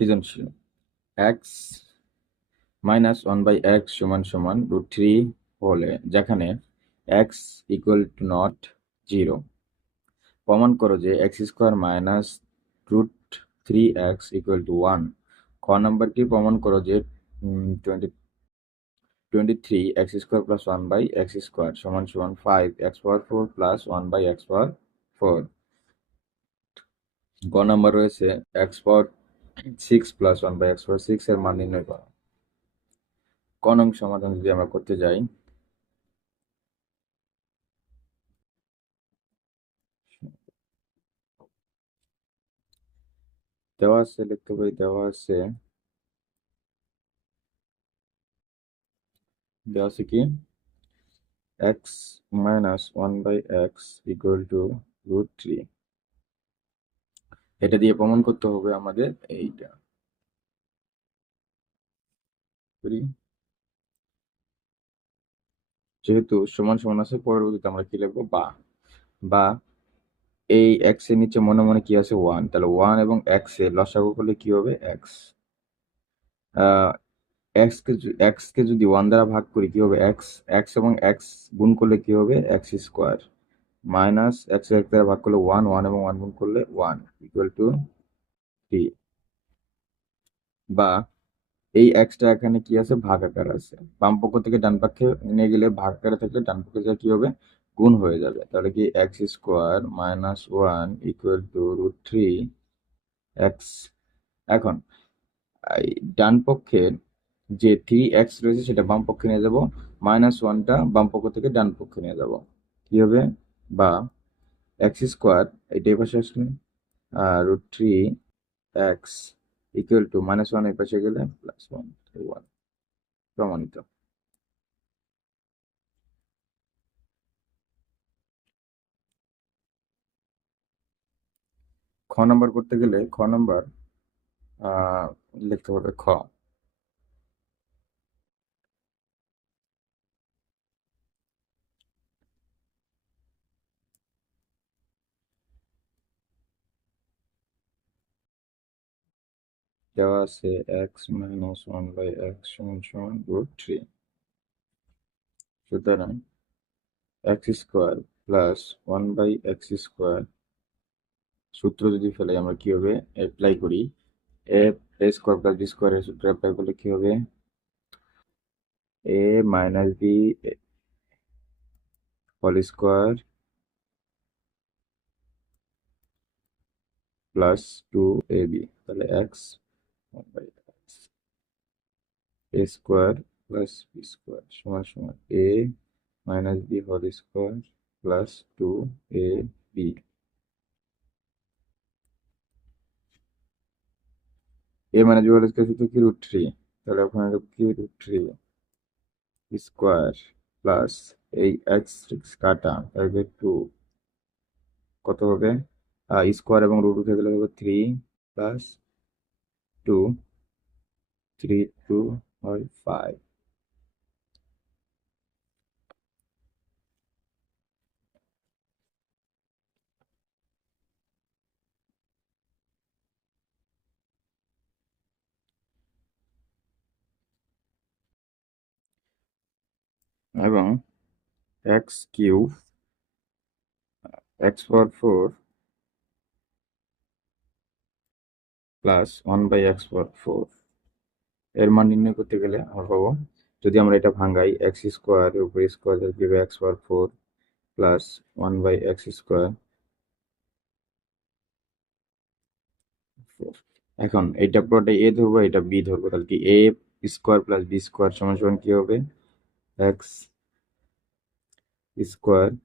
সৃজনশীল x minus 1/x সমান সমান √3 হলে যেখানে এক্স ইকুয়াল টু নট 0 প্রমাণ করো যে x² minus √3x equal to 1। ক নাম্বারটি প্রমাণ করো যে 23x² প্লাস 1/x² সমান সমান 5x⁴ প্লাস 1/x⁴। গ নাম্বার রয়েছে x⁴6 প্লাস 1/x⁴6 এর মান নির্ণয় করো। ক নং সমাধান যদি আমরা করতে যাই, দেওয়া আছে, লিখতে পারি দেওয়া আছে কি x minus 1/x equal to √3। এটা দিয়ে প্রমাণ করতে হবে আমাদের এইটা। যেহেতু সমান সমান আছে, পরবর্তীতে আমরা কি লিখবো, বা এই এক্স এর নিচে মনে মনে কি আছে 1, তাহলে 1 এবং x এর লসাগু করলে কি হবে x। এক্স কে যদি 1 দ্বারা ভাগ করি কি হবে x, এবং x গুণ করলে কি হবে x² মাইনাস x এর দ্বারা ভাগ করলে 1, 1 এবং 1 গুণ করলে 1 ইকুয়াল টু 3। বা এই এক্সটা এখানে কি আছে, ভাগ আকার আছে, বাম পক্ষ থেকে ডান পক্ষে নিয়ে গেলে ভাগ আকারে থাকলে ডান পক্ষে যা কি হবে, গুণ হয়ে যাবে। তাহলে কি x² minus 1 equal to √3 x। এখন এই ডান পক্ষের যে 3x রয়েছে সেটা বাম পক্ষে নিয়ে যাব, -1টা বাম পক্ষ থেকে ডান পক্ষে নিয়ে যাব, কি হবে, বা x² এটা এই পাশে আসলে √3x ইকুয়াল টু -1 এই পাশে গেলে +1 প্রমাণিত। খ নাম্বার করতে গেলে খ নাম্বার লিখতে হবে খ। দেওয়া আছে x মাইনাস 1/x সমান সমান √3। সুতরাং x² প্লাস 1/x², সূত্র যদি ফেলে আমরা কি হবে, অ্যাপ্লাই করি, a² প্লাস b² এর সূত্র অ্যাপ্লাই করলে কি হবে, a minus b whole square plus 2ab, তাহলে x a² প্লাস b² সমান সমান a minus b whole square plus 2ab। a minus b whole square সূত্র কি √3, তাহলে ওখানে কি √3 স্কোয়ার প্লাস এই x কাটা তাহলে 2 কত হবে, স্কোয়ার এবং √2 থেকে গেলে হবে 3 প্লাস 2, 3 2 হয় 5। এবং x³ x⁴ প্লাস 1/x⁴ এর মান নির্ণয় করতে গেলে আমরা পাবো, যদি আমরা এটা ভাঙাই, x² এর উপর স্কোয়ার দিবে x⁴ প্লাস 1/x²। এখন এটা পুরোটাই a ধরবো, এটা b ধরবো, তাহলে কি a² প্লাস b² সমান সমান কি হবে, x²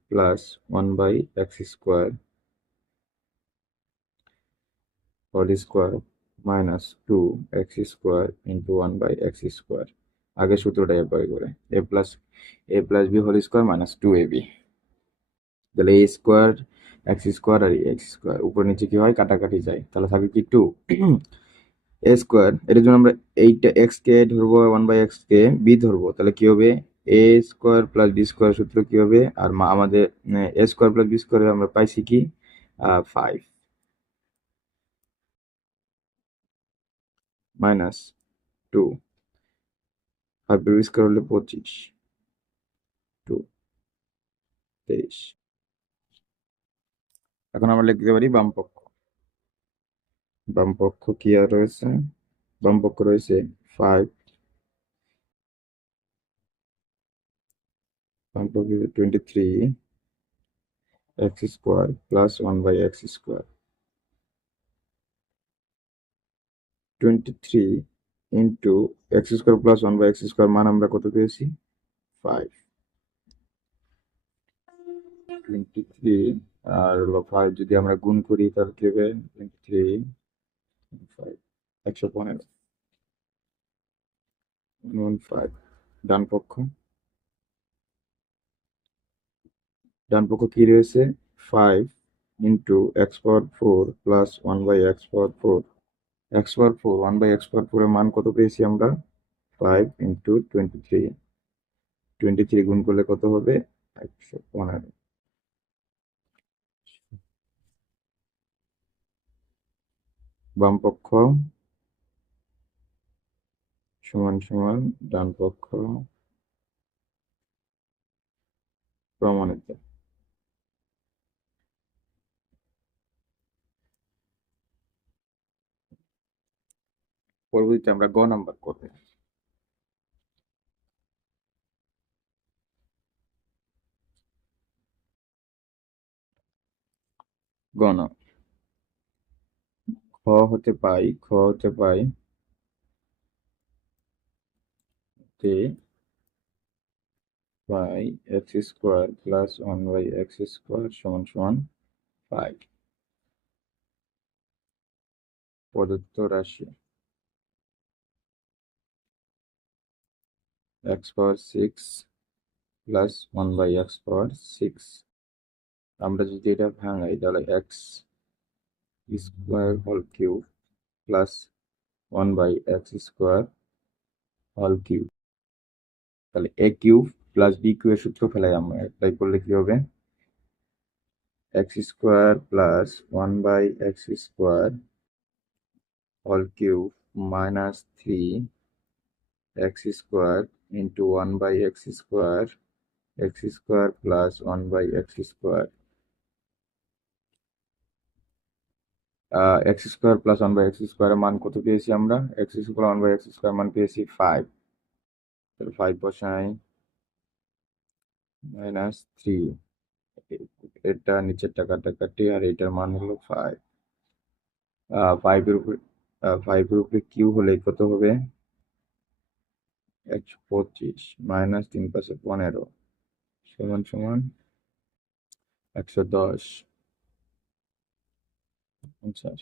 plus 1/x² whole square minus 2x² into 1/x²। আগে সূত্রটা অ্যাপ্লাই করে a plus b whole square minus 2ab, তাহলে a² x² আর x², উপর নিচে কি হয়, কাটাকাটি যায়, তাহলে থাকে কি 2 a²। এটার জন্য আমরা এইটা x কে ধরবো, 1/x কে b ধরবো, তাহলে কি হবে, a² প্লাস b² সূত্র কি হবে, আর আমাদের a² প্লাস b² আমরা পাইছি কি 5। মাইনাস 2, 5 স্কোয়ার হলে 25, 2, 23। এখন আমরা লিখতে পারি বামপক্ষ কি আর রয়েছে? বামপক্ষ রয়েছে 5, বামপক্ষ 23 x square plus 1/x square. 23 into x square plus 1/x square মান আমরা কত পেয়েছি? 5। 23 আর হলো 5 যদি আমরা গুণ করি তাহলে কি হবে? 23 5 115 5। ডান পক্ষ কি রয়েছে? 5 ইন্টু এক্স পাওয়ার 4 প্লাস 1/x পাওয়ার 4। এক্স পাওয়ার 4 1/x পাওয়ার 4 এর মান কত পেয়েছি আমরা? 5 ইন্টু 23। 23 গুণ করলে কত হবে? 115। বাম পক্ষ সমান সমান ডান পক্ষ প্রমাণিত। পরবর্তীতে আমরা গ নাম্বার করব। গণ খ হতে পাই যে বাই x square plus 1/x square সমান সমান 5। প্রদত্ত রাশি x পাওয়ার 6 প্লাস 1/x পাওয়ার 6। আমরা যদি এটা ভাঙাই তাহলে x square whole cube plus 1/x square whole cube. তাহলে a cube plus b cube এর সূত্র ফেলাই আমরা অ্যাপ্লাই করলে কি হবে? x square plus 1/x square whole cube minus 3x square into 1/x square x square plus 1/x square. x square plus 1/x স্কোয়ারের মান কত পেয়েছি আমরা? x স্কোয়ার 1/x স্কোয়ার মান পেয়েছি 5। তাহলে 5 বসাই মাইনাস 3, এটা নিচেরটা কাটাকাটি আর এটার মান হলো 5। 5 এর উপরে কিউ হলে কত হবে? 125 মাইনাস 3 পাশে 15 সমান সমান 110। 50।